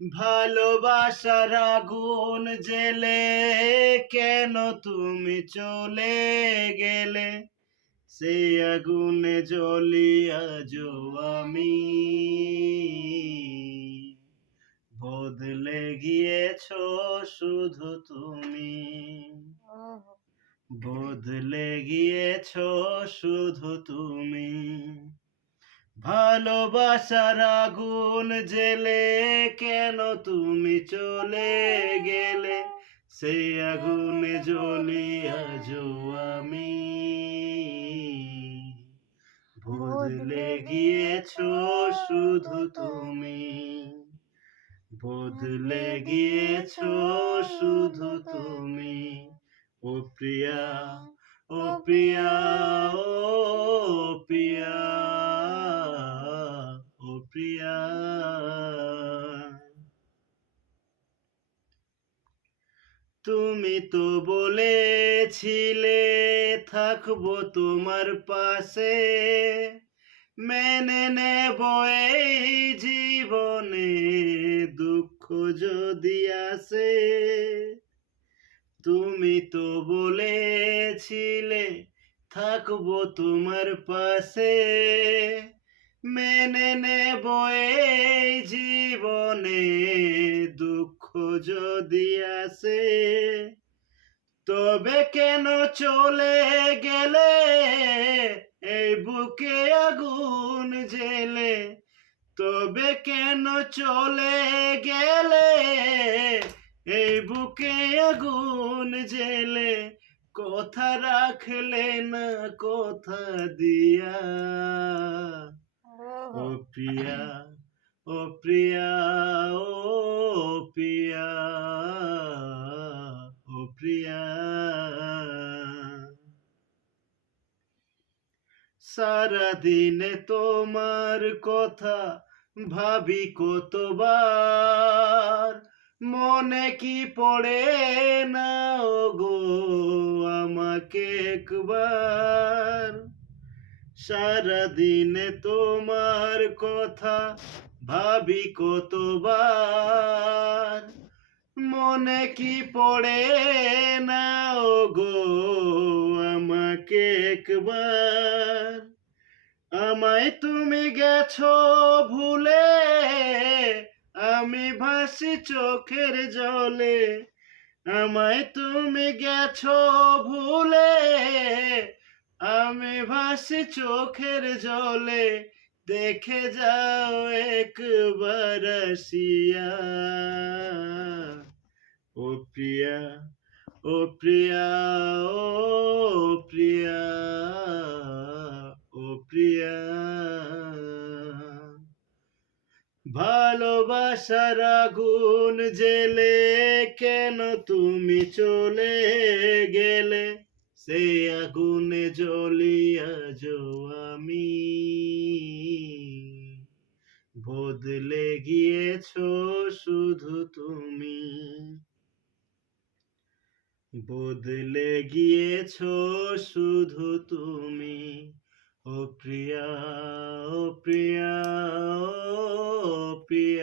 ভালোবাসার আগুন জেলে কেন তুমি চলে গেলে, সেই আগুনে জ্বলি আজও আমি। বদলে গিয়েছো শুধু তুমি, বদলে গিয়েছো শুধু তুমি। ভালোবাসার আগুন জেলে কেন তুমি চলে গেলে, সেই আগুনে জ্বলি আজও আমি। বদলে গিয়েছো শুধু তুমি, বদলে গিয়েছো শুধু তুমি। ও প্রিয়া, ও প্রিয়া, ও প্রিয়া, ও প্রিয়া। তুমি তো বলেছিলে থাকবো তোমার পাশে, মেনে নেব এই জীবনে দুঃখ যদি আসে। তুমি তো বলেছিলে থাকবো তোমার পাশে, মেনে নেব এই জীবনে দুঃখ যদি আসে। তবে কেন চলে গেলে এই বুকে আগুন জেলে, তবে কেন চলে গেলে এই বুকে আগুন জেলে। কথা রাখলে না কথা দিয়া, ও প্রিয়া, ও প্রিয়া, ও প্রিয়া, ও প্রিয়া। সারাদিনে তোমার কথা ভাবি কতবার, মনে কি পড়ে না ওগো আমাকে একবার। সারাদিনে তোমার কথা ভাবি কতবার, মনে কি পড়ে না ওগো আমাকে একবার। আমায় তুমি গেছো ভুলে, আমি ভাসি চোখের জলে। আমায় তুমি গেছো ভুলে, আমি ভাসি চোখের জলে। দেখে যাও একবার আসিয়া, ও প্রিয়া, ও প্রিয়া, ও প্রিয়া, ও প্রিয়া। ভালোবাসার আগুন জেলে কেন তুমি চলে গেলে, সেই আগুনে জ্বলি আজও আমি। বদলে গিয়েছো শুধু তুমি, বদলে গিয়েছো শুধু তুমি। ও প্রিয়া, ও প্রিয়া, ও প্রিয়া।